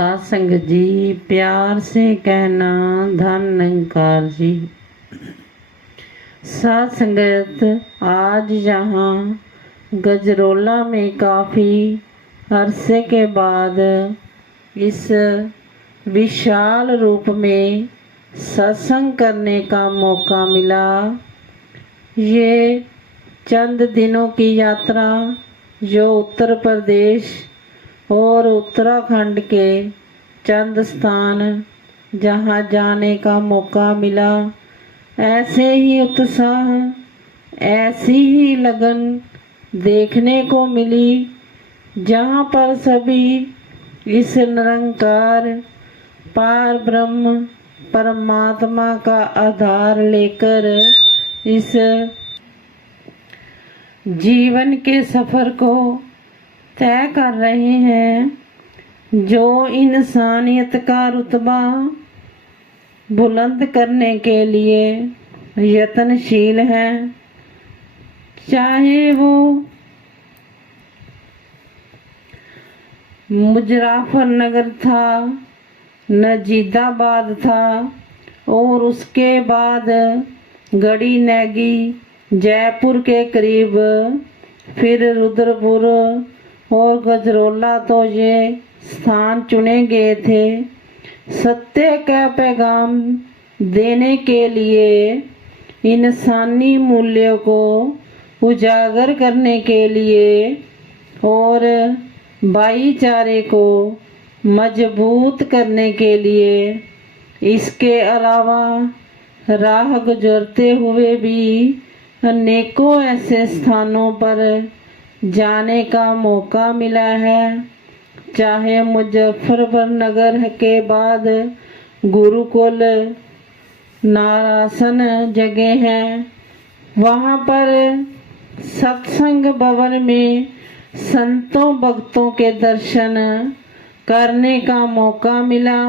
साध संगत जी, प्यार से कहना धन निरंकार जी। साध संगत, आज यहाँ गजरोला में काफ़ी अरसे के बाद इस विशाल रूप में सत्संग करने का मौका मिला। ये चंद दिनों की यात्रा जो उत्तर प्रदेश और उत्तराखंड के चंद स्थान जहाँ जाने का मौका मिला, ऐसे ही उत्साह, ऐसी ही लगन देखने को मिली, जहाँ पर सभी इस निरंकार पार ब्रह्म परमात्मा का आधार लेकर इस जीवन के सफ़र को तय कर रहे हैं, जो इंसानियत का रुतबा बुलंद करने के लिए यत्नशील हैं। चाहे वो मुजफ्फरनगर था, नजीदाबाद था और उसके बाद गढ़ी नैगी जयपुर के करीब, फिर रुद्रपुर और गजरोला, तो ये स्थान चुने गए थे सत्य का पैगाम देने के लिए, इंसानी मूल्यों को उजागर करने के लिए और भाईचारे को मजबूत करने के लिए। इसके अलावा राह गुजरते हुए भी अनेकों ऐसे स्थानों पर जाने का मौका मिला है। चाहे मुजफ्फरनगर के बाद गुरुकुल नारासन जगह है, वहाँ पर सत्संग भवन में संतों भक्तों के दर्शन करने का मौका मिला।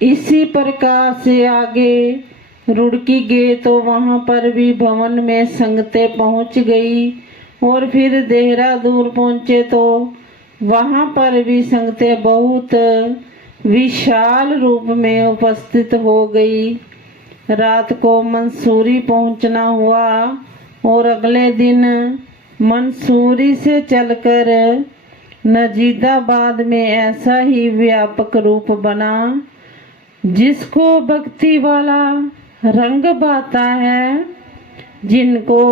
इसी प्रकार से आगे रुड़की गए तो वहाँ पर भी भवन में संगतें पहुँच गई, और फिर देहरादून पहुँचे तो वहाँ पर भी संगतें बहुत विशाल रूप में उपस्थित हो गई। रात को मंसूरी पहुँचना हुआ और अगले दिन मंसूरी से चलकर नजीदाबाद में ऐसा ही व्यापक रूप बना, जिसको भक्ति वाला रंग भाता है, जिनको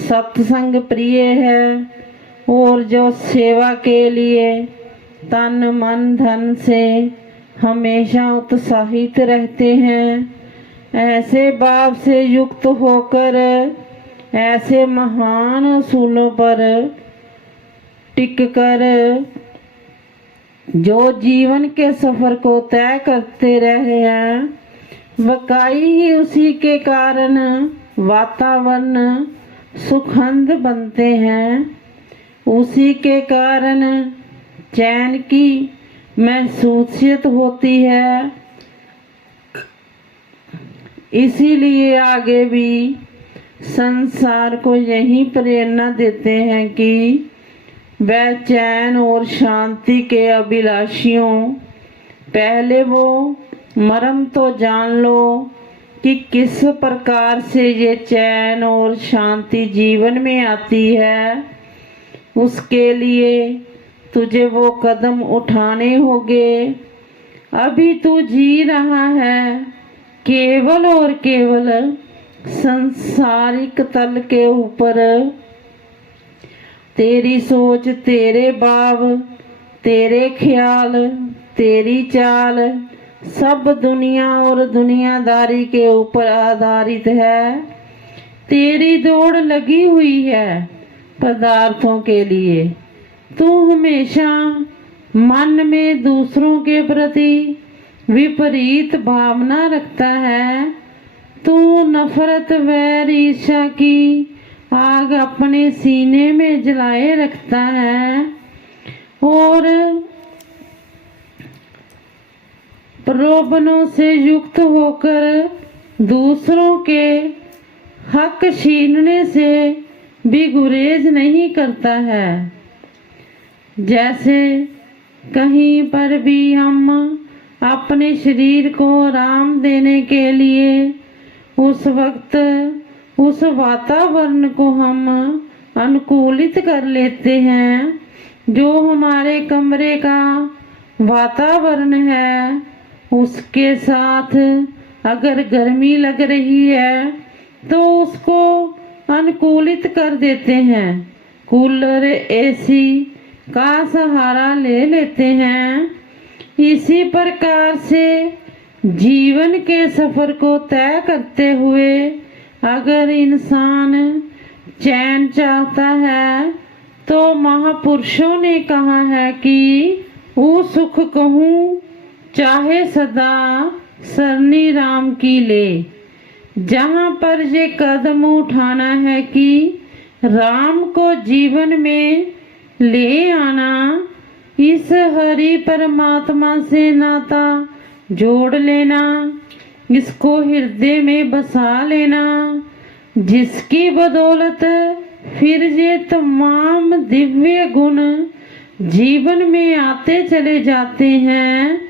सत्संग प्रिय है और जो सेवा के लिए तन मन धन से हमेशा उत्साहित रहते हैं, ऐसे भाव से युक्त होकर ऐसे महान असूलों पर टिककर जो जीवन के सफर को तय करते रहे हैं, वकाई ही उसी के कारण वातावरण सुखंद बनते हैं। उसी के कारण चैन की महसूसियत होती है। इसीलिए आगे भी संसार को यही प्रेरणा देते हैं कि वह चैन और शांति के अभिलाषियों, पहले वो मर्म तो जान लो कि किस प्रकार से ये चैन और शांति जीवन में आती है। उसके लिए तुझे वो कदम उठाने होंगे। अभी तू जी रहा है केवल और केवल सांसारिक तल के ऊपर। तेरी सोच, तेरे भाव, तेरे ख्याल, तेरी चाल सब दुनिया और दुनियादारी के ऊपर आधारित है। तेरी दौड़ लगी हुई है पदार्थों के लिए। तू हमेशा मन में दूसरों के प्रति विपरीत भावना रखता है। तू नफरत वैर ईर्ष्या की आग अपने सीने में जलाए रखता है और प्रलोभनों से युक्त होकर दूसरों के हक छीनने से भी गुरेज नहीं करता है। जैसे कहीं पर भी हम अपने शरीर को आराम देने के लिए उस वक्त उस वातावरण को हम अनुकूलित कर लेते हैं। जो हमारे कमरे का वातावरण है उसके साथ अगर गर्मी लग रही है तो उसको अनुकूलित कर देते हैं, कूलर एसी का सहारा ले लेते हैं। इसी प्रकार से जीवन के सफर को तय करते हुए अगर इंसान चैन चाहता है तो महापुरुषों ने कहा है कि वो सुख कहूँ चाहे सदा सरनी राम की ले। जहाँ पर ये कदम उठाना है कि राम को जीवन में ले आना, इस हरि परमात्मा से नाता जोड़ लेना, इसको हृदय में बसा लेना, जिसकी बदौलत फिर ये तमाम दिव्य गुण जीवन में आते चले जाते हैं।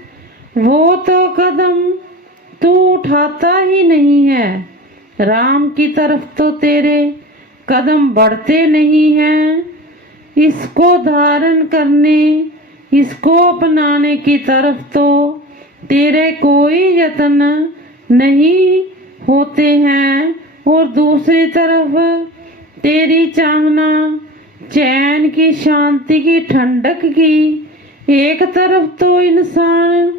वो तो कदम तू उठाता ही नहीं है, राम की तरफ तो तेरे कदम बढ़ते नहीं हैं। इसको धारण करने, इसको अपनाने की तरफ तो तेरे कोई यत्न नहीं होते हैं, और दूसरी तरफ तेरी चाहना चैन की, शांति की, ठंडक की। एक तरफ तो इंसान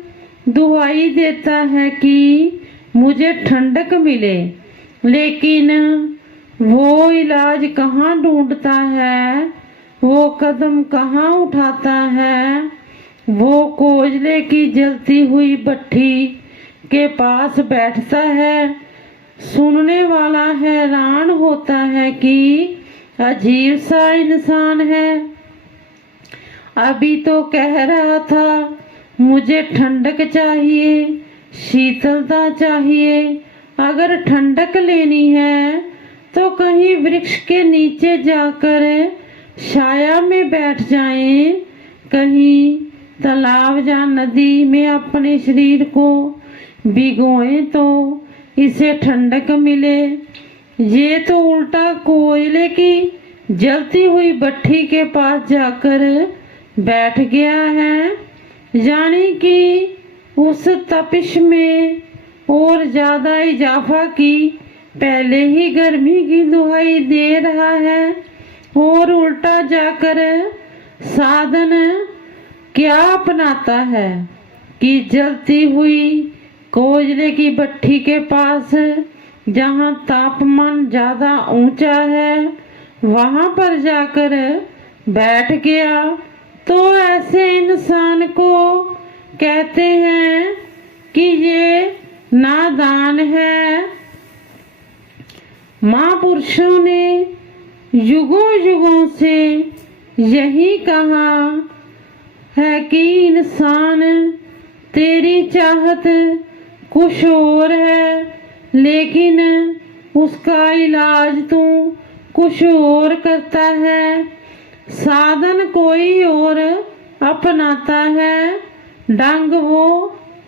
दुआई देता है कि मुझे ठंडक मिले, लेकिन वो इलाज कहाँ ढूंढता है, वो कदम कहाँ उठाता है। वो कोयले की जलती हुई भट्टी के पास बैठता है। सुनने वाला हैरान होता है कि अजीब सा इंसान है, अभी तो कह रहा था मुझे ठंडक चाहिए, शीतलता चाहिए। अगर ठंडक लेनी है तो कहीं वृक्ष के नीचे जाकर छाया में बैठ जाएं, कहीं तालाब या नदी में अपने शरीर को भिगोएं तो इसे ठंडक मिले। ये तो उल्टा कोयले की जलती हुई भट्टी के पास जाकर बैठ गया है, यानी कि उस तपिश में और ज्यादा इजाफा की पहले ही गर्मी की दुहाई दे रहा है, और उल्टा जाकर साधन क्या अपनाता है कि जलती हुई कोयले की भट्टी के पास जहाँ तापमान ज्यादा ऊंचा है वहां पर जाकर बैठ गया। तो ऐसे इंसान को कहते हैं कि ये नादान है। महापुरुषों ने युगों युगों से यही कहा है कि इंसान तेरी चाहत कुछ और है, लेकिन उसका इलाज तू कुछ और करता है। साधन कोई और अपनाता है, ढंग वो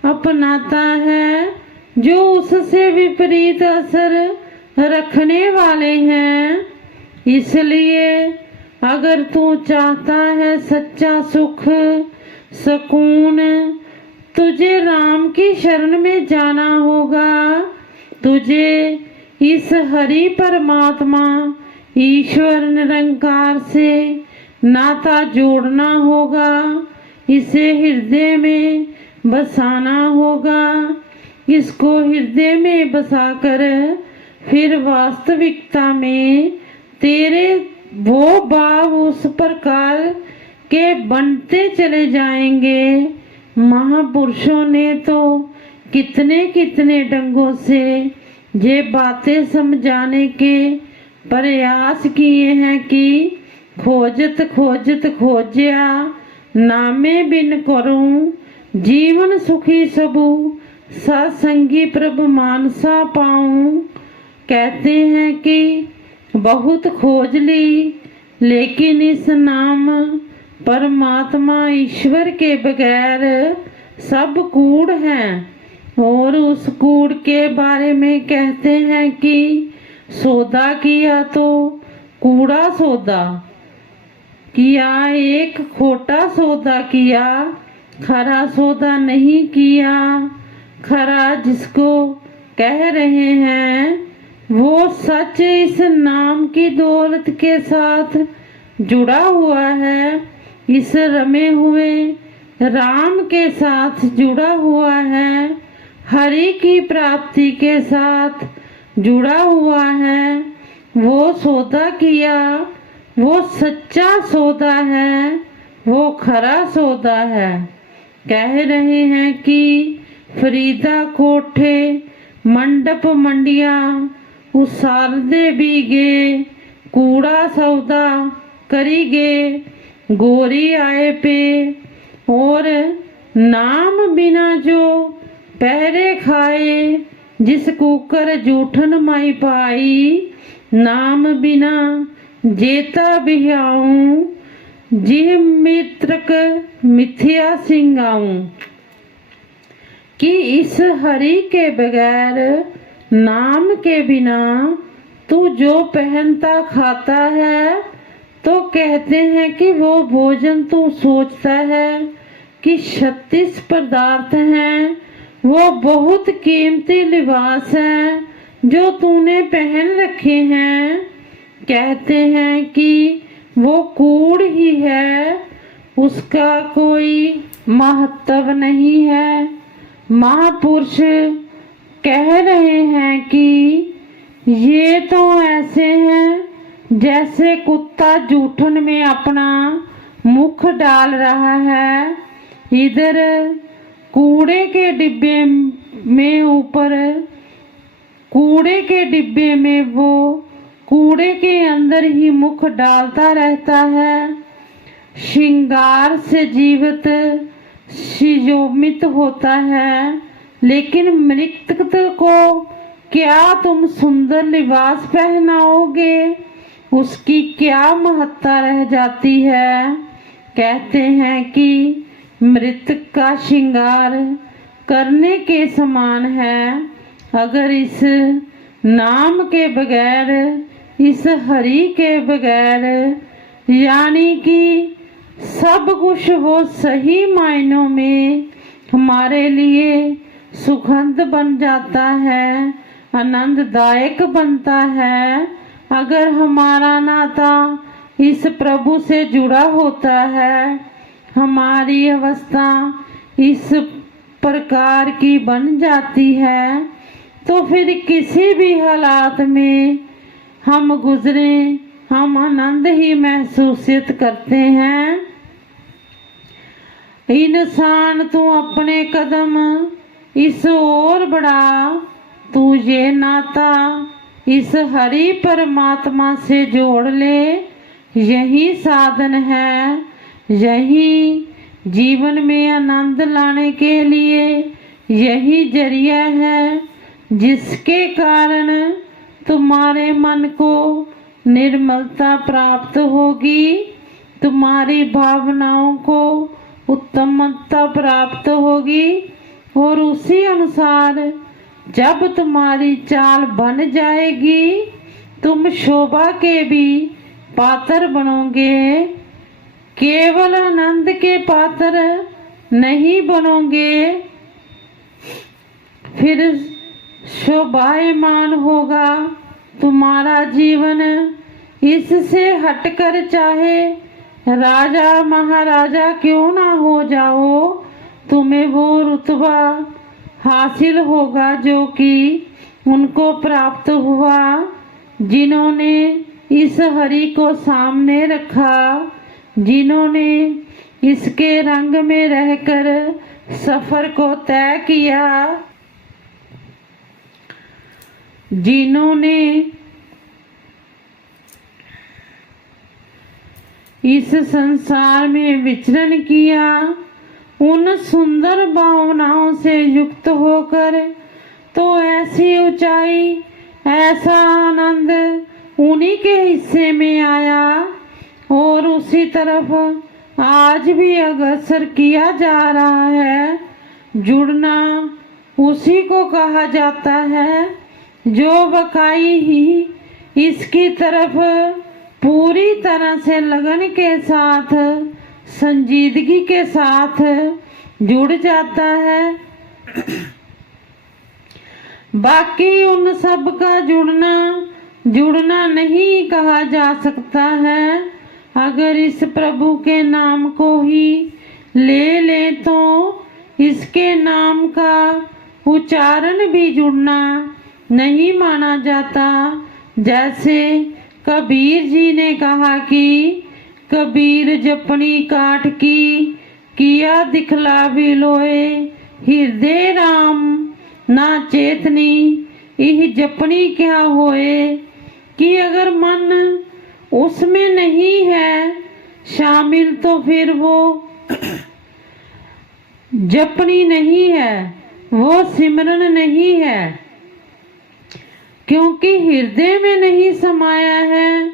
अपनाता है जो उससे विपरीत असर रखने वाले हैं। इसलिए अगर तू चाहता है सच्चा सुख सुकून, तुझे राम की शरण में जाना होगा। तुझे इस हरि परमात्मा ईश्वर निरंकार से नाता जोड़ना होगा, इसे हृदय में बसाना होगा। इसको हृदय में बसाकर फिर वास्तविकता में तेरे वो भाव उस प्रकार के बनते चले जाएंगे। महापुरुषों ने तो कितने कितने ढंगों से ये बातें समझाने के प्रयास किए हैं कि खोजत खोजत खोजया नामे बिन करूं, जीवन सुखी सबू सत्संगी प्रभु मानसा पाऊं। कहते हैं कि बहुत खोज ली लेकिन इस नाम परमात्मा ईश्वर के बगैर सब कूड़ हैं और उस कूड़ के बारे में कहते हैं कि सौदा किया तो कूड़ा सौदा किया, एक खोटा सौदा किया, खरा सौदा नहीं किया। खरा जिसको कह रहे हैं वो सच इस नाम की दौलत के साथ जुड़ा हुआ है, इस रमे हुए राम के साथ जुड़ा हुआ है, हरि की प्राप्ति के साथ जुड़ा हुआ है। वो सौदा किया, वो सच्चा सौदा है, वो खरा सौदा है। कह रहे हैं कि फरीदा कोठे मंडप मंडिया उसारदे बीगे, कूड़ा सौदा करीगे गोरी आए पे। और नाम बिना जो पहरे खाए, जिस कुकर जूठन माई पाई। नाम बिना जेता बिहाऊं, जिह मित्रक मिथ्या सिंगाऊं। कि इस हरि के बगैर, नाम के बिना तू जो पहनता खाता है, तो कहते हैं कि वो भोजन तू सोचता है कि 36 पदार्थ हैं, वो बहुत कीमती लिबास हैं जो तूने पहन रखे हैं। कहते हैं कि वो कूड़ ही है, उसका कोई महत्व नहीं है। महापुरुष कह रहे हैं कि ये तो ऐसे हैं जैसे कुत्ता जूठन में अपना मुख डाल रहा है। इधर कूड़े के डिब्बे में ऊपर, कूड़े के डिब्बे में वो कूड़े के अंदर ही मुख डालता रहता है। श्रृंगार से जीवित शिजोमित होता है, लेकिन मृतक को क्या तुम सुंदर लिबास पहनाओगे, उसकी क्या महत्ता रह जाती है। कहते हैं कि मृतक का श्रृंगार करने के समान है। अगर इस नाम के बगैर, इस हरि के बगैर, यानी कि सब कुछ वो सही मायनों में हमारे लिए सुगंध बन जाता है, आनंददायक बनता है। अगर हमारा नाता इस प्रभु से जुड़ा होता है, हमारी अवस्था इस प्रकार की बन जाती है, तो फिर किसी भी हालात में हम गुजरे, हम आनंद ही महसूस करते हैं। इंसान तू अपने कदम इस ओर बढ़ा, तू ये नाता इस हरि परमात्मा से जोड़ ले। यही साधन है, यही जीवन में आनंद लाने के लिए यही जरिया है, जिसके कारण तुम्हारे मन को निर्मलता प्राप्त होगी, तुम्हारी भावनाओं को उत्तमता प्राप्त होगी। और उसी अनुसार जब तुम्हारी चाल बन जाएगी, तुम शोभा के भी पात्र बनोगे, केवल आनंद के पात्र नहीं बनोगे। फिर शोभायमान होगा तुम्हारा जीवन। इससे हटकर चाहे राजा महाराजा क्यों ना हो जाओ, तुम्हें वो रुतबा हासिल होगा जो कि उनको प्राप्त हुआ, जिन्होंने इस हरि को सामने रखा, जिन्होंने इसके रंग में रहकर सफर को तय किया, जिन्होंने इस संसार में विचरण किया, उन सुंदर भावनाओं से युक्त होकर तो ऐसी ऊंचाई, ऐसा आनंद उन्हीं के हिस्से में आया। और उसी तरफ आज भी अग्रसर किया जा रहा है। जुड़ना उसी को कहा जाता है जो बकाई ही इसकी तरफ पूरी तरह से लगन के साथ, संजीदगी के साथ जुड़ जाता है। बाकी उन सब का जुड़ना नहीं कहा जा सकता है। अगर इस प्रभु के नाम को ही ले तो इसके नाम का उच्चारण भी जुड़ना नहीं माना जाता। जैसे कबीर जी ने कहा कि कबीर जपनी काठ की किया दिखला भी लोए, हृदय राम ना चेतनी यह जपनी क्या होए। कि अगर मन उसमें नहीं है शामिल तो फिर वो जपनी नहीं है, वो सिमरन नहीं है, क्योंकि हृदय में नहीं समाया है,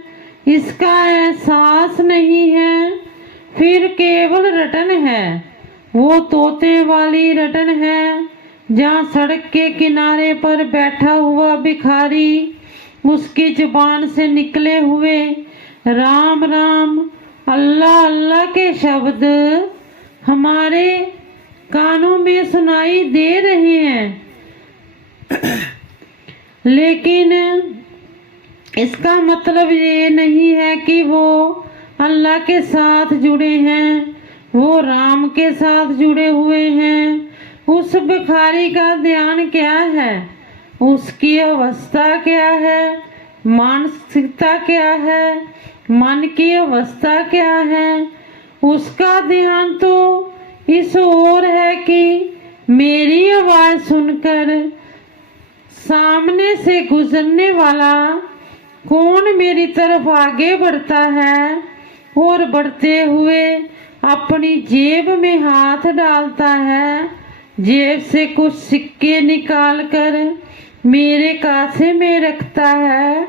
इसका एहसास नहीं है, फिर केवल रटन है। वो तोते वाली रटन है जहाँ सड़क के किनारे पर बैठा हुआ भिखारी उसकी जुबान से निकले हुए राम राम अल्लाह अल्लाह के शब्द हमारे कानों में सुनाई दे रहे हैं, लेकिन इसका मतलब ये नहीं है कि वो अल्लाह के साथ जुड़े हैं, वो राम के साथ जुड़े हुए हैं। उस भिखारी का ध्यान क्या है, उसकी अवस्था क्या है, मानसिकता क्या है, मन की अवस्था क्या है। उसका ध्यान तो इस ओर है कि मेरी आवाज सुनकर सामने से गुजरने वाला कौन मेरी तरफ आगे बढ़ता है और बढ़ते हुए अपनी जेब में हाथ डालता है, जेब से कुछ सिक्के निकाल कर मेरे कासे में रखता है।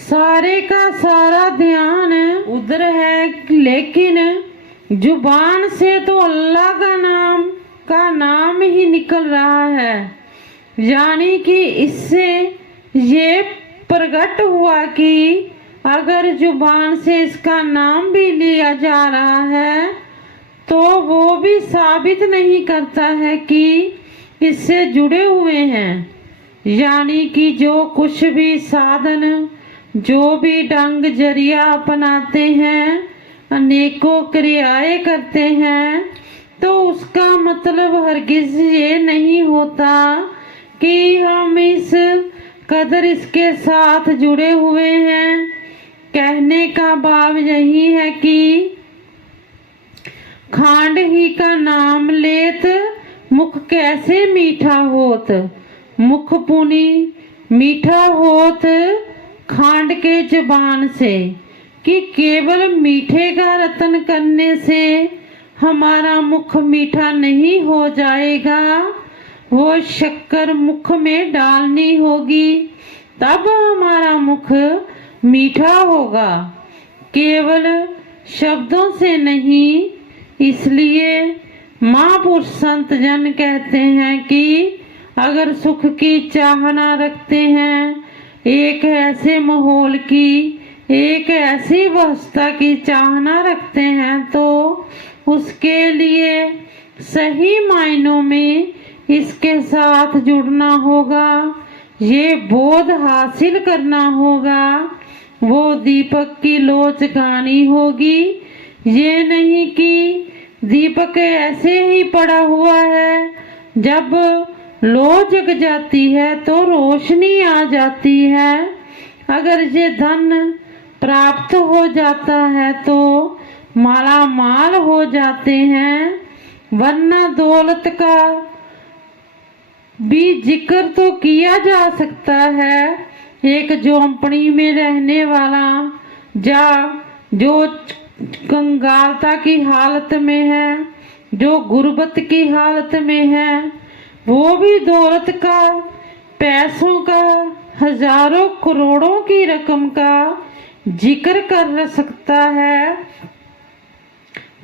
सारे का सारा ध्यान उधर है, लेकिन जुबान से तो अल्लाह का नाम ही निकल रहा है। यानी कि इससे ये प्रकट हुआ कि अगर जुबान से इसका नाम भी लिया जा रहा है तो वो भी साबित नहीं करता है कि इससे जुड़े हुए हैं। यानी कि जो कुछ भी साधन, जो भी ढंग जरिया अपनाते हैं, अनेकों क्रियाएं करते हैं, तो उसका मतलब हरगिज ये नहीं होता कि हम इस कदर इसके साथ जुड़े हुए हैं। कहने का भाव यही है कि खांड ही का नाम लेत मुख कैसे मीठा होत, मुख पुनी मीठा होत खांड के जुबान से। कि केवल मीठे का रतन करने से हमारा मुख मीठा नहीं हो जाएगा, वो शक्कर मुख में डालनी होगी तब हमारा मुख मीठा होगा, केवल शब्दों से नहीं। इसलिए महापुरुष संत जन कहते हैं कि अगर सुख की चाहना रखते हैं, एक ऐसे माहौल की, एक ऐसी व्यवस्था की चाहना रखते हैं, तो उसके लिए सही मायनों में इसके साथ जुड़ना होगा, ये बोध हासिल करना होगा, वो दीपक की लोच गानी होगी। ये नहीं कि दीपक ऐसे ही पड़ा हुआ है, जब लो जग जाती है तो रोशनी आ जाती है। अगर ये धन प्राप्त हो जाता है तो माला माल हो जाते हैं, वरना दौलत का भी जिक्र तो किया जा सकता है। एक झोंपड़ी में रहने वाला जो कंगालता की हालत में है, जो गुर्बत की हालत में है, वो भी दौलत का, पैसों का, हजारों करोड़ों की रकम का जिक्र कर सकता है।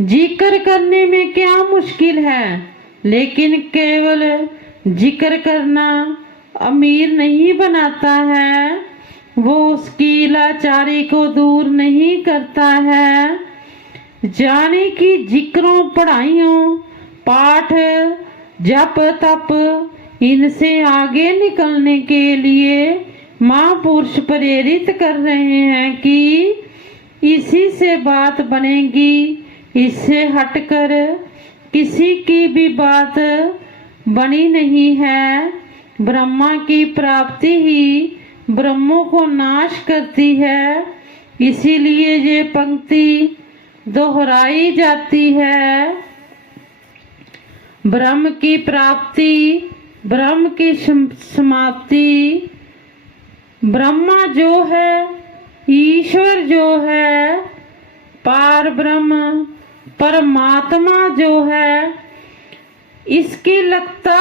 जिक्र करने में क्या मुश्किल है, लेकिन केवल जिक्र करना अमीर नहीं बनाता है, वो उसकी लाचारी को दूर नहीं करता है। जाने की जिक्रों पढ़ाइयों पाठ जप तप इनसे आगे निकलने के लिए महापुरुष प्रेरित कर रहे हैं कि इसी से बात बनेगी, इससे हटकर किसी की भी बात बनी नहीं है। ब्रह्मा की प्राप्ति ही ब्रह्मों को नाश करती है, इसीलिए ये पंक्ति दोहराई जाती है। ब्रह्म की प्राप्ति, ब्रह्म की समाप्ति। ब्रह्मा जो है, ईश्वर जो है, पार ब्रह्म परमात्मा जो है, इसकी लगता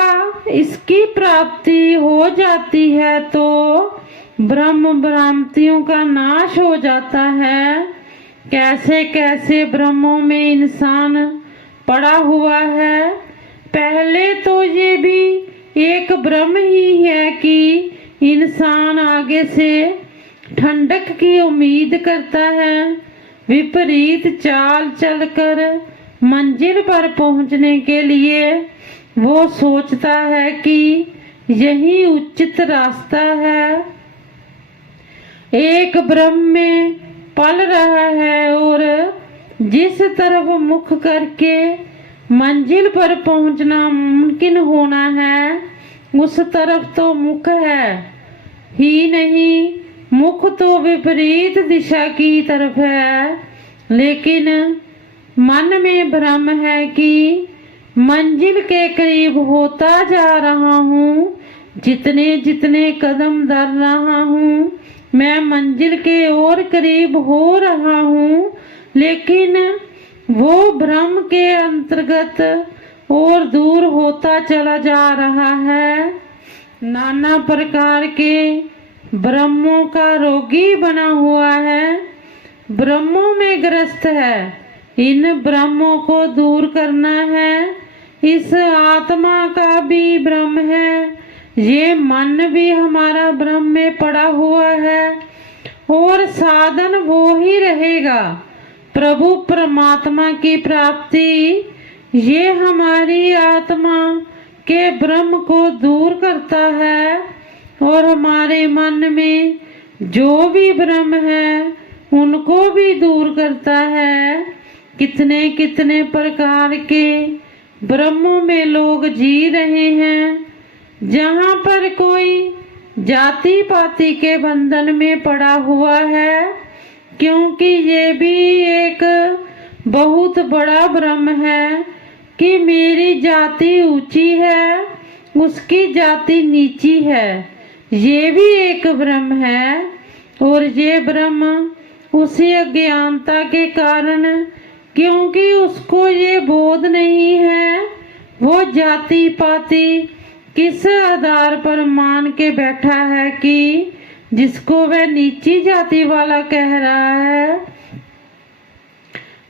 इसकी प्राप्ति हो जाती है तो ब्रह्म भ्रांतियों का नाश हो जाता है। कैसे कैसे ब्रह्मों में इंसान पड़ा हुआ है। पहले तो ये भी एक ब्रह्म ही है कि इंसान आगे से ठंडक की उम्मीद करता है, विपरीत चाल चलकर मंजिल पर पहुंचने के लिए वो सोचता है कि यही उचित रास्ता है। एक ब्रह्म में पल रहा है और जिस तरफ मुख करके मंजिल पर पहुंचना मुमकिन होना है, उस तरफ तो मुख है ही नहीं, मुख तो विपरीत दिशा की तरफ है। लेकिन मन में भ्रम है कि मंजिल के करीब होता जा रहा हूँ, जितने जितने कदम धर रहा हूँ मैं मंजिल के और करीब हो रहा हूँ, लेकिन वो भ्रम के अंतर्गत और दूर होता चला जा रहा है। नाना प्रकार के ब्रह्मों का रोगी बना हुआ है, ब्रह्मों में ग्रस्त है। इन ब्रह्मों को दूर करना है। इस आत्मा का भी ब्रह्म है, ये मन भी हमारा ब्रह्म में पड़ा हुआ है और साधन वो ही रहेगा प्रभु परमात्मा की प्राप्ति। ये हमारी आत्मा के ब्रह्म को दूर करता है और हमारे मन में जो भी ब्रह्म है उनको भी दूर करता है। कितने कितने प्रकार के ब्रह्मों में लोग जी रहे हैं, जहाँ पर कोई जाति पाति के बंधन में पड़ा हुआ है, क्योंकि ये भी एक बहुत बड़ा ब्रह्म है कि मेरी जाति ऊंची है, उसकी जाति नीची है। ये भी एक ब्रह्म है और ये ब्रह्म उसी अज्ञानता के कारण, क्योंकि उसको ये बोध नहीं है, वो जाति पाति किस आधार पर मान के बैठा है कि जिसको वह नीची जाति वाला कह रहा है।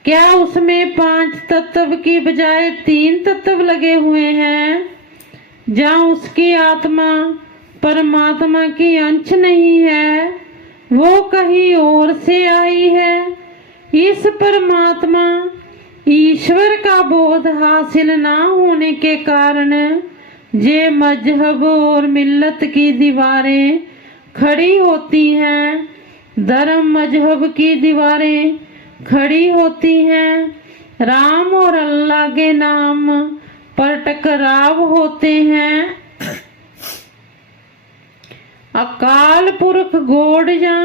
क्या उसमें 5 तत्व की बजाय 3 तत्व लगे हुए हैं? जहाँ उसकी आत्मा परमात्मा की अंश नहीं है, वो कहीं और से आई है। इस परमात्मा ईश्वर का बोध हासिल ना होने के कारण ये मजहब और मिल्लत की दीवारें खड़ी होती हैं, धर्म मजहब की दीवारें खड़ी होती हैं, राम और अल्लाह के नाम पर टकराव होते हैं। अकाल पुरख गॉड या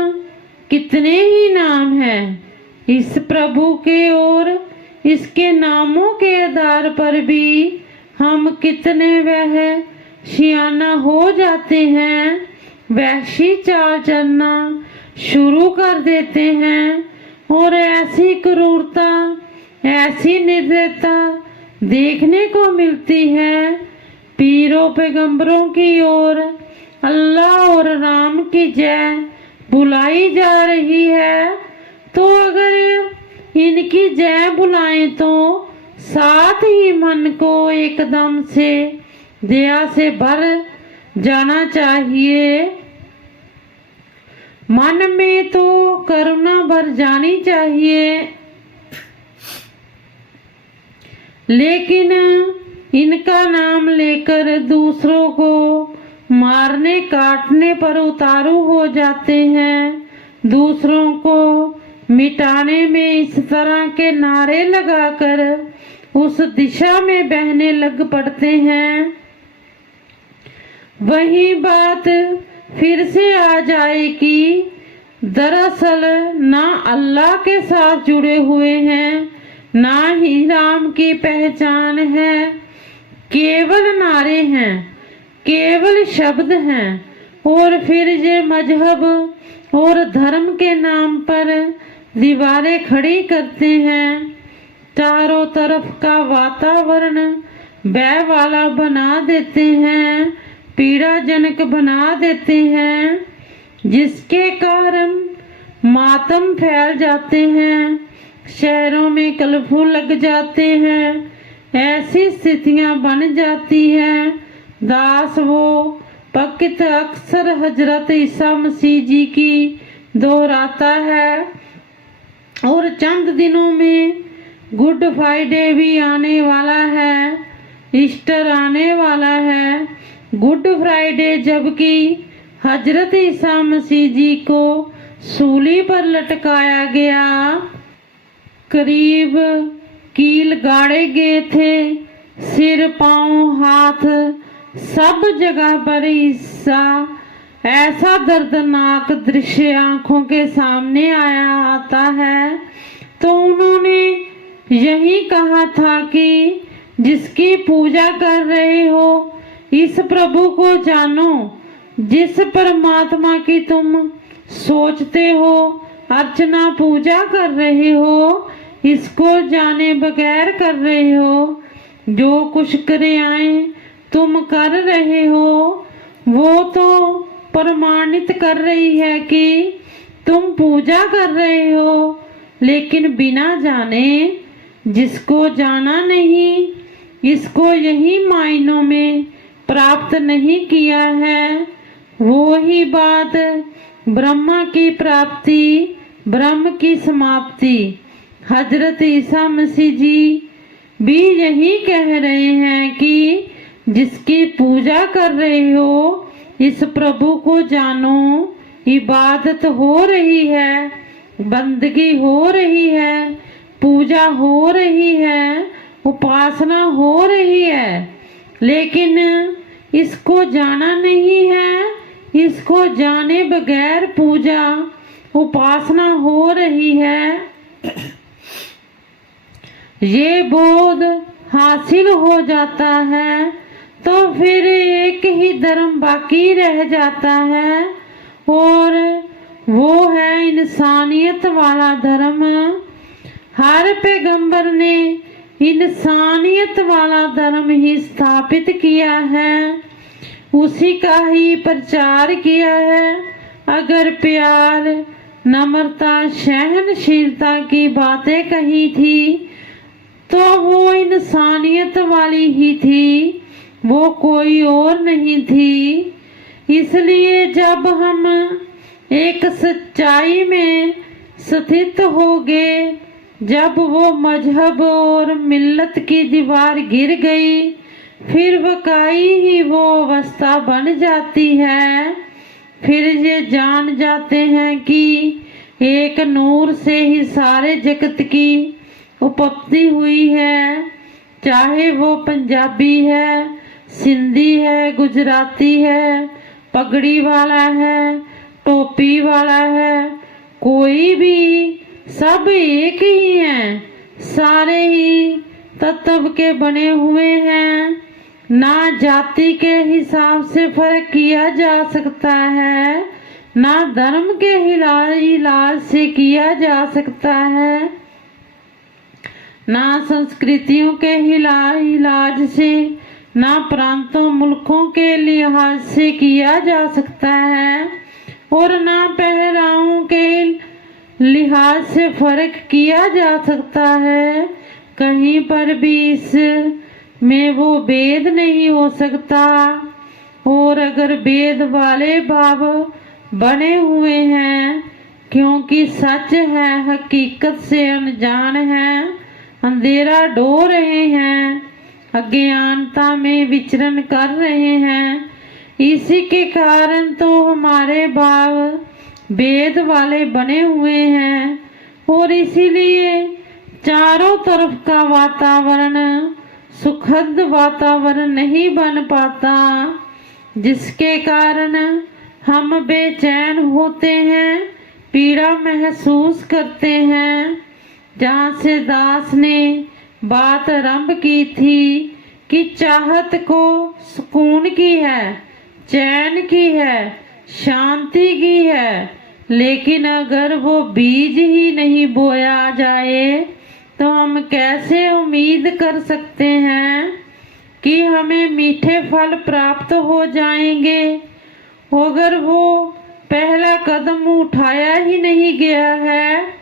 कितने ही नाम हैं इस प्रभु के, और इसके नामों के आधार पर भी हम कितने वह शियाना हो जाते हैं, वैसी चाल चलना शुरू कर देते हैं और ऐसी क्रूरता, ऐसी निर्दयता देखने को मिलती है। पीरों पैगंबरों की ओर अल्लाह और राम की जय बुलाई जा रही है, तो अगर इनकी जय बुलाएं तो साथ ही मन को एकदम से दया से भर जाना चाहिए। मन में तो करुणा भर जानी चाहिए, लेकिन इनका नाम लेकर दूसरों को मारने काटने पर उतारू हो जाते हैं। दूसरों को मिटाने में इस तरह के नारे लगाकर उस दिशा में बहने लग पड़ते हैं। वही बात फिर से आ जाए कि दरअसल ना अल्लाह के साथ जुड़े हुए हैं, ना ही राम की पहचान है, केवल नारे हैं, केवल शब्द हैं। और फिर ये मजहब और धर्म के नाम पर दीवारें खड़ी करते हैं, चारों तरफ का वातावरण भय वाला बना देते हैं, पीड़ाजनक बना देते हैं, जिसके कारण मातम फैल जाते हैं, शहरों में कर्फ्यू लग जाते हैं, ऐसी स्थितियां बन जाती हैं। दास वो पकित अक्सर हजरत ईसा मसीह जी की दोहराता है। और चंद दिनों में गुड फ्राइडे भी आने वाला है, ईस्टर आने वाला है। गुड फ्राइडे जबकि हजरत ईसा मसीह जी को सूली पर लटकाया गया, करीब कील गाड़े गए थे, सिर पांव हाथ सब जगह पर ईसा ऐसा दर्दनाक दृश्य आंखों के सामने आया आता है। तो उन्होंने यही कहा था कि जिसकी पूजा कर रहे हो इस प्रभु को जानो, जिस परमात्मा की तुम सोचते हो, अर्चना पूजा कर रहे हो, इसको जाने बगैर कर रहे हो। जो कुछ क्रियाएं तुम कर रहे हो वो तो प्रमाणित कर रही है कि तुम पूजा कर रहे हो, लेकिन बिना जाने। जिसको जाना नहीं, इसको यही मायनों में प्राप्त नहीं किया है। वो ही बात ब्रह्मा की प्राप्ति, ब्रह्म की समाप्ति। हजरत ईसा मसीह जी भी यही कह रहे हैं कि जिसकी पूजा कर रहे हो इस प्रभु को जानो। इबादत हो रही है, बंदगी हो रही है, पूजा हो रही है, उपासना हो रही है, लेकिन इसको जाना नहीं है। इसको जाने बगैर पूजा उपासना हो रही है। ये बोध हासिल हो जाता है तो फिर एक ही धर्म बाकी रह जाता है, और वो है इंसानियत वाला धर्म। हर पैगंबर ने इंसानियत वाला धर्म ही स्थापित किया है, उसी का ही प्रचार किया है। अगर प्यार, नम्रता, सहनशीलता की बातें कही थी तो वो इंसानियत वाली ही थी, वो कोई और नहीं थी। इसलिए जब हम एक सच्चाई में स्थित हो गए, जब वो मजहब और मिल्लत की दीवार गिर गई, फिर वकाई ही वो अवस्था बन जाती है। फिर ये जान जाते हैं कि एक नूर से ही सारे जगत की उपलब्धि हुई है, चाहे वो पंजाबी है, सिंधी है, गुजराती है, पगड़ी वाला है, टोपी वाला है, कोई भी, सब एक ही हैं, सारे ही तत्व के बने हुए हैं। ना जाति के हिसाब से फर्क किया जा सकता है, ना धर्म के इलाज से किया जा सकता है, ना संस्कृतियों के इलाज से, ना प्रांतों मुल्कों के लिहाज से किया जा सकता है, और ना पहरावों के लिहाज से फर्क किया जा सकता है। कहीं पर भी इस में वो भेद नहीं हो सकता। और अगर भेद वाले भाव बने हुए हैं, क्योंकि सच है, हकीकत से अनजान है, अंधेरा ढो रहे हैं, अज्ञानता में विचरण कर रहे हैं, इसी के कारण तो हमारे भाव भेद वाले बने हुए हैं। और इसीलिए चारों तरफ का वातावरण सुखद वातावरण नहीं बन पाता, जिसके कारण हम बेचैन होते हैं, पीड़ा महसूस करते हैं। जहाँ से दास ने बात आरंभ की थी कि चाहत को सुकून की है, चैन की है, शांति की है, लेकिन अगर वो बीज ही नहीं बोया जाए तो हम कैसे उम्मीद कर सकते हैं कि हमें मीठे फल प्राप्त हो जाएंगे। अगर वो पहला कदम उठाया ही नहीं गया है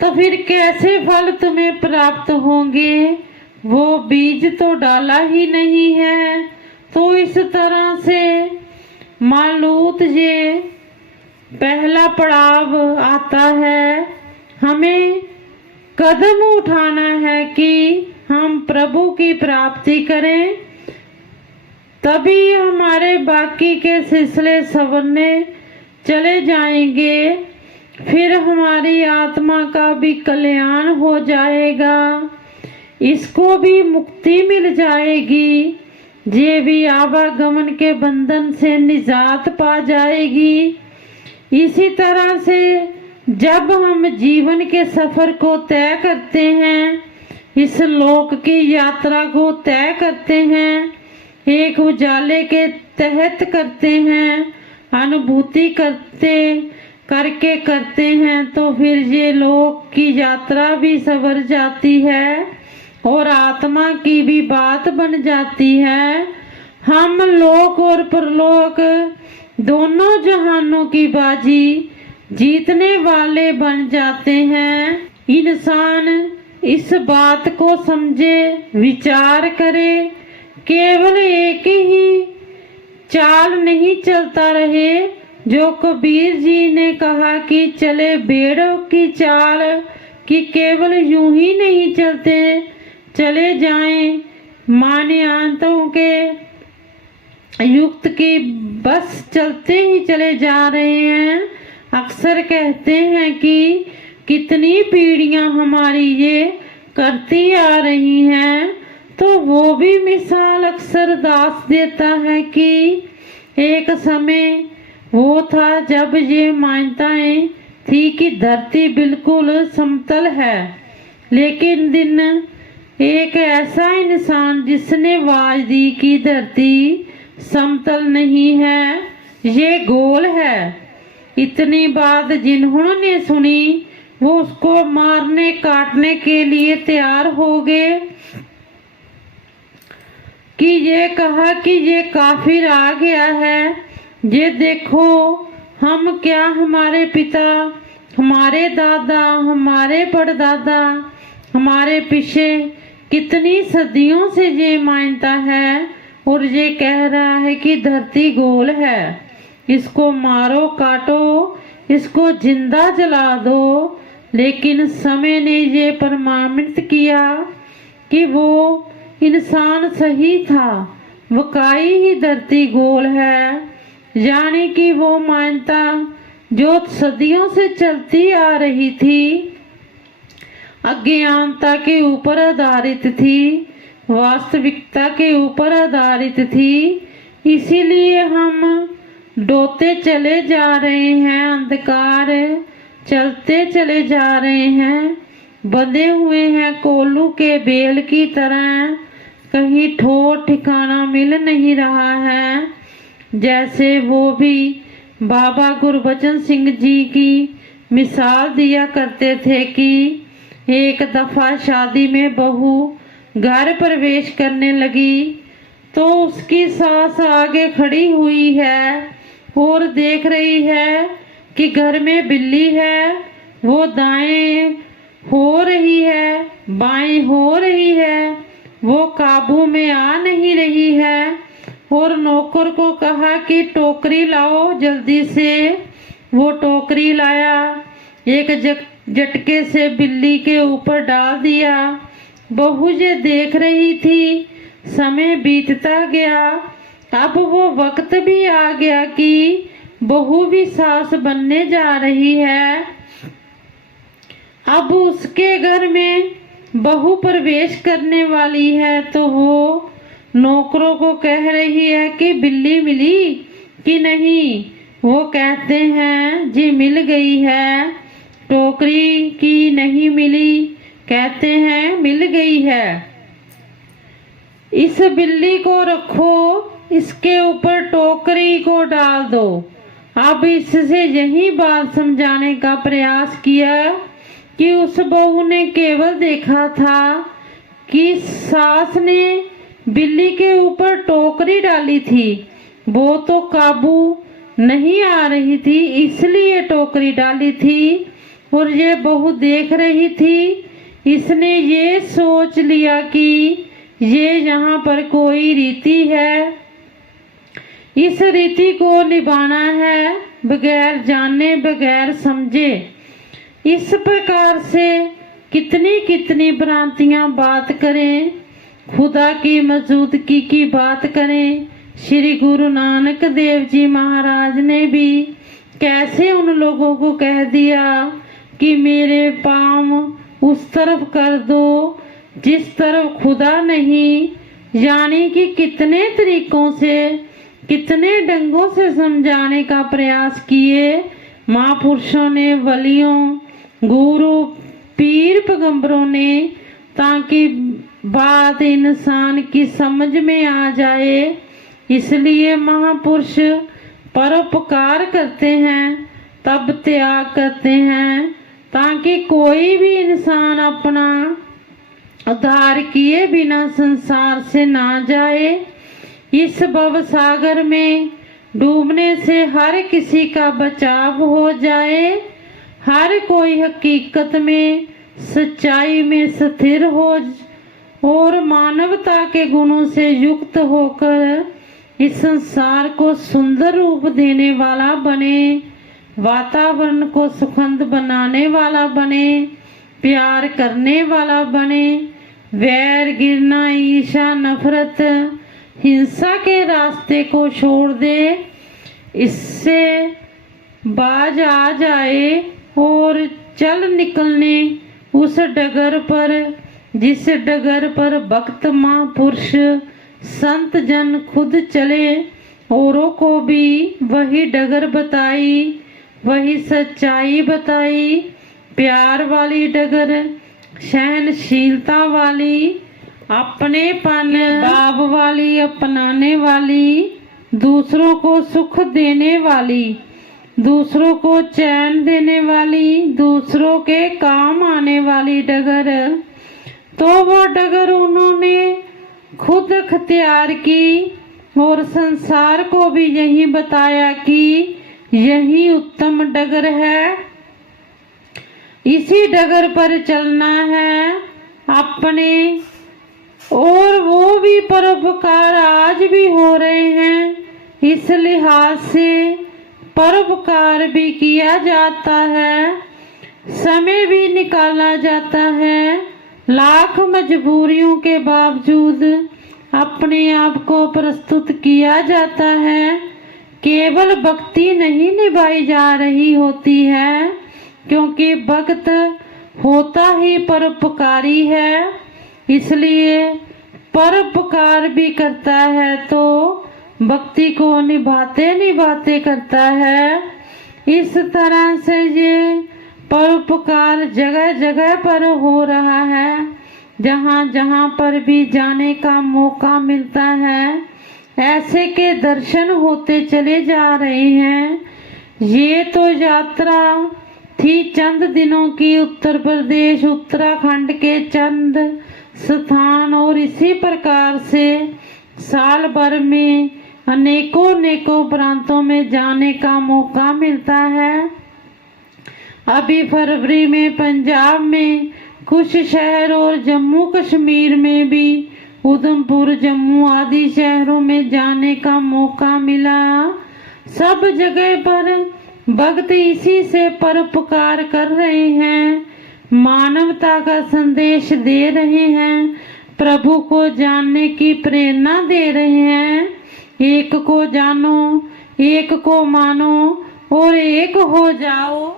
तो फिर कैसे फल तुम्हें प्राप्त होंगे? वो बीज तो डाला ही नहीं है। तो इस तरह से मालूत ये पहला पड़ाव आता है। हमें कदम उठाना है कि हम प्रभु की प्राप्ति करें, तभी हमारे बाकी के सिलसिले संवरने चले जाएंगे। फिर हमारी आत्मा का भी कल्याण हो जाएगा, इसको भी मुक्ति मिल जाएगी, ये भी आवागमन के बंधन से निजात पा जाएगी। इसी तरह से जब हम जीवन के सफर को तय करते हैं, इस लोक की यात्रा को तय करते हैं, एक उजाले के तहत करते हैं, अनुभूति करते हैं, तो फिर ये लोक की यात्रा भी सवर जाती है और आत्मा की भी बात बन जाती है। हम लोक और परलोक दोनों जहानों की बाजी जीतने वाले बन जाते हैं। इंसान इस बात को समझे, विचार करे, केवल एक ही चाल नहीं चलता रहे। जो कबीर जी ने कहा कि चले भेड़ों की चाल, कि केवल यूं ही नहीं चलते चले जाएं मान्यताओं के युक्त की बस चलते ही चले जा रहे हैं। अक्सर कहते हैं कि कितनी पीढ़ियां हमारी ये करती आ रही हैं, तो वो भी मिसाल अक्सर दास देता है कि एक समय वो था जब ये मान्यताएं थी कि धरती बिल्कुल समतल है, लेकिन दिन एक ऐसा इंसान जिसने आवाज दी कि धरती समतल नहीं है, ये गोल है। इतनी बात जिन्होंने सुनी वो उसको मारने काटने के लिए तैयार हो गए, कि ये कहा कि ये काफिर आ गया है। ये देखो हम क्या, हमारे पिता, हमारे दादा, हमारे परदादा, हमारे पीछे कितनी सदियों से ये मानता है और ये कह रहा है कि धरती गोल है, इसको मारो काटो, इसको जिंदा जला दो। लेकिन समय ने ये प्रमाणित किया कि वो इंसान सही था, वकाई ही धरती गोल है, यानी कि वो मान्यता जो सदियों से चलती आ रही थी, अज्ञानता के ऊपर आधारित थी, वास्तविकता के ऊपर आधारित थी। इसीलिए हम डोते चले जा रहे हैं, अंधकार चलते चले जा रहे हैं, बंधे हुए हैं कोल्लू के बेल की तरह, कहीं ठोर ठिकाना मिल नहीं रहा है। जैसे वो भी बाबा गुरबचन सिंह जी की मिसाल दिया करते थे कि एक दफा शादी में बहू घर प्रवेश करने लगी तो उसकी सास आगे खड़ी हुई है और देख रही है कि घर में बिल्ली है, वो दाएं हो रही है, बाएं हो रही है, वो काबू में आ नहीं रही है। और नौकर को कहा कि टोकरी लाओ जल्दी से। वो टोकरी लाया, एक झटके से बिल्ली के ऊपर डाल दिया। बहू ये देख रही थी, समय बीतता गया। अब वो वक्त भी आ गया कि बहू भी सास बनने जा रही है। अब उसके घर में बहू प्रवेश करने वाली है, तो वो नौकरों को कह रही है कि बिल्ली मिली कि नहीं। वो कहते हैं जी मिल गई है। टोकरी की नहीं मिली, कहते हैं मिल गई है। इस बिल्ली को रखो, इसके ऊपर टोकरी को डाल दो। अब इससे यही बात समझाने का प्रयास किया कि उस बहू ने केवल देखा था कि सास ने बिल्ली के ऊपर टोकरी डाली थी, वो तो काबू नहीं आ रही थी, इसलिए टोकरी डाली थी। और ये बहू देख रही थी, इसने ये सोच लिया कि ये यहाँ पर कोई रीति है, इस रीति को निभाना है बगैर जाने बगैर समझे। इस प्रकार से कितनी कितनी भ्रांतियां बात करें, खुदा की मौजूदगी की बात करें। श्री गुरु नानक देव जी महाराज ने भी कैसे उन लोगों को कह दिया कि मेरे पाँव उस तरफ कर दो जिस तरफ खुदा नहीं, यानी कि कितने तरीकों से, कितने ढंगों से समझाने का प्रयास किए महापुरुषों ने, वलियों, गुरु, पीर, पैगंबरों ने, ताकि बात इंसान की समझ में आ जाए। इसलिए महापुरुष परोपकार करते हैं, तब त्याग करते हैं, ताकि कोई भी इंसान अपना उद्धार किए बिना संसार से ना जाए। इस भव सागर में डूबने से हर किसी का बचाव हो जाए, हर कोई हकीकत में सच्चाई में स्थिर हो और मानवता के गुणों से युक्त होकर इस संसार को सुंदर रूप देने वाला बने, वातावरण को सुखद बनाने वाला बने, प्यार करने वाला बने, वैर, घृणा, ईर्ष्या, नफरत, हिंसा के रास्ते को छोड़ दे, इससे बाज आ जाए और चल निकलने उस डगर पर जिस डगर पर भक्त महापुरुष संत जन खुद चले, औरों को भी वही डगर बताई, वही सच्चाई बताई, प्यार वाली डगर, सहनशीलता वाली, अपनेपन भाव वाली, अपनाने वाली, दूसरों को सुख देने वाली, दूसरों को चैन देने वाली, दूसरों के काम आने वाली डगर। तो वो डगर उन्होंने खुद अख्तियार की और संसार को भी यही बताया कि यही उत्तम डगर है, इसी डगर पर चलना है अपने। और वो भी परोपकार आज भी हो रहे हैं, इस लिहाज से परोपकार भी किया जाता है, समय भी निकाला जाता है, लाख मजबूरियों के बावजूद अपने आप को प्रस्तुत किया जाता है। केवल भक्ति नहीं निभाई जा रही होती है, क्योंकि भक्त होता ही परोपकारी है, इसलिए परोपकार भी करता है तो भक्ति को निभाते निभाते करता है। इस तरह से ये परोपकार जगह जगह पर हो रहा है, जहाँ जहाँ पर भी जाने का मौका मिलता है, ऐसे के दर्शन होते चले जा रहे हैं। ये तो यात्रा थी चंद दिनों की, उत्तर प्रदेश उत्तराखंड के चंद स्थान, और इसी प्रकार से साल भर में अनेकों प्रांतों में जाने का मौका मिलता है। अभी फरवरी में पंजाब में कुछ शहर और जम्मू कश्मीर में भी उधमपुर, जम्मू आदि शहरों में जाने का मौका मिला। सब जगह पर भक्त इसी से परोपकार कर रहे हैं, मानवता का संदेश दे रहे हैं, प्रभु को जानने की प्रेरणा दे रहे हैं। एक को जानो, एक को मानो और एक हो जाओ,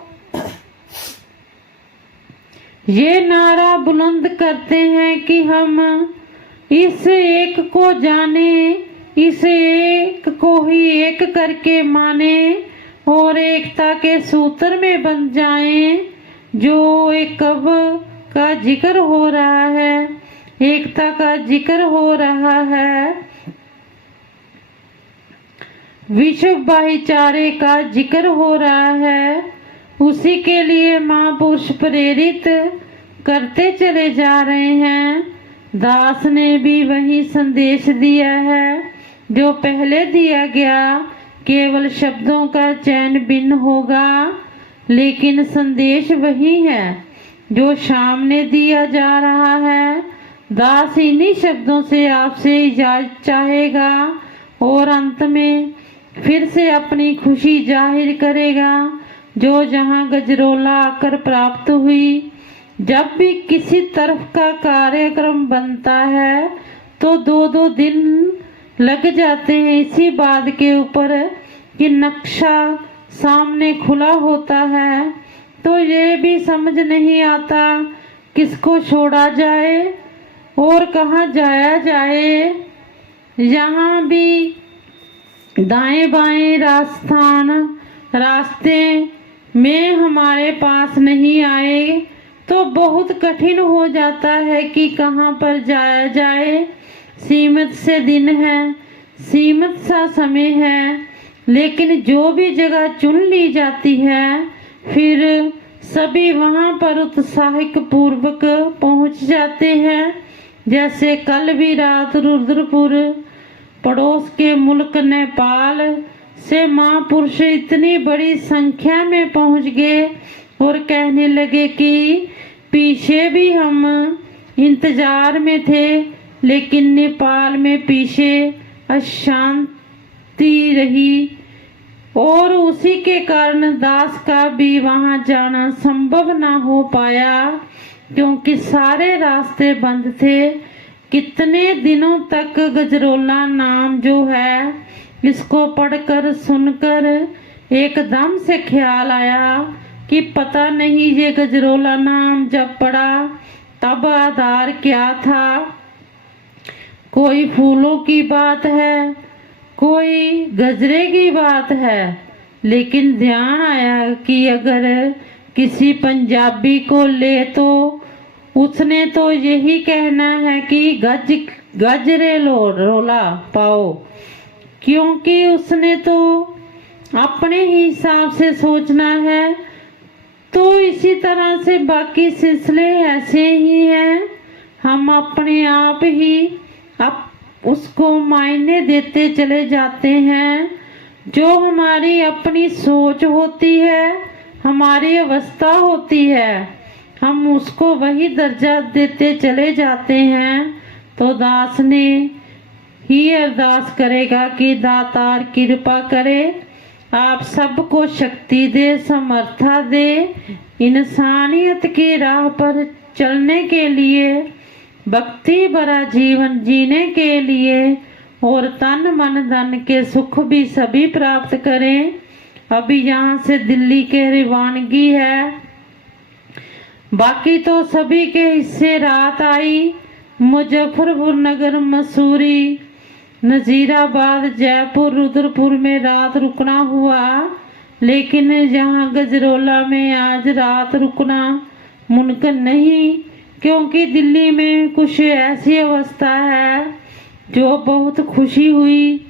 ये नारा बुलंद करते हैं कि हम इस एक को जाने, इस एक को ही एक करके माने और एकता के सूत्र में बंध जाएं। जो एक कब का जिक्र हो रहा है, एकता का जिक्र हो रहा है, विश्व भाईचारे का जिक्र हो रहा है, उसी के लिए महापुरुष प्रेरित करते चले जा रहे हैं। दास ने भी वही संदेश दिया है जो पहले दिया गया, केवल शब्दों का चयन भिन्न होगा, लेकिन संदेश वही है जो सामने दिया जा रहा है। दास इन्हीं शब्दों से आपसे इजाजत चाहेगा और अंत में फिर से अपनी खुशी जाहिर करेगा जो जहां गजरोला आकर प्राप्त हुई। जब भी किसी तरफ का कार्यक्रम बनता है तो 2-2 दिन लग जाते हैं इसी बात के ऊपर कि नक्शा सामने खुला होता है, तो ये भी समझ नहीं आता किसको छोड़ा जाए और कहाँ जाया जाए। यहाँ भी दाएं बाएं रास्ते में हमारे पास नहीं आए तो बहुत कठिन हो जाता है कि कहाँ पर जाया जाए। सीमित से दिन है, सीमित सा समय है, लेकिन जो भी जगह चुन ली जाती है फिर सभी वहाँ पर उत्साहिक पूर्वक पहुँच जाते हैं। जैसे कल भी रात रुद्रपुर पड़ोस के मुल्क नेपाल से महापुरुष इतनी बड़ी संख्या में पहुँच गए और कहने लगे कि पीछे भी हम इंतजार में थे, लेकिन नेपाल में पीछे अशांति रही और उसी के कारण दास का भी वहां जाना संभव ना हो पाया क्योंकि सारे रास्ते बंद थे। कितने दिनों तक गजरोला नाम जो है इसको पढ़कर सुनकर एकदम से ख्याल आया कि पता नहीं ये गजरोला नाम जब पढ़ा तब आधार क्या था। कोई फूलों की बात है, कोई गजरे की बात है, लेकिन ध्यान आया कि अगर किसी पंजाबी को ले तो उसने तो यही कहना है कि गजरे रोला पाओ, क्योंकि उसने तो अपने ही हिसाब से सोचना है। तो इसी तरह से बाकी सिलसिले ऐसे ही हैं, हम अपने आप ही उसको मायने देते चले जाते हैं। जो हमारी अपनी सोच होती है, हमारी अवस्था होती है, हम उसको वही दर्जा देते चले जाते हैं। तो दास ने ही अरदास करेगा कि दातार कृपा करे, आप सबको शक्ति दे, समर्था दे, इंसानियत की राह पर चलने के लिए, भक्ति भरा जीवन जीने के लिए और तन मन धन के सुख भी सभी प्राप्त करें। अभी यहाँ से दिल्ली के रवानगी है, बाकी तो सभी के हिस्से रात आई। मुजफ्फरपुर नगर, मसूरी, नजीराबाद, जयपुर, रुद्रपुर में रात रुकना हुआ, लेकिन यहाँ गजरोला में आज रात रुकना मुमकिन नहीं क्योंकि दिल्ली में कुछ ऐसी अवस्था है जो बहुत खुशी हुई।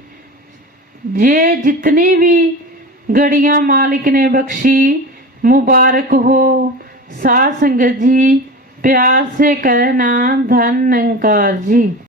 ये जितनी भी घड़ियां मालिक ने बख्शी मुबारक हो। साथ संगत जी प्यार से कहना धन निरंकार जी।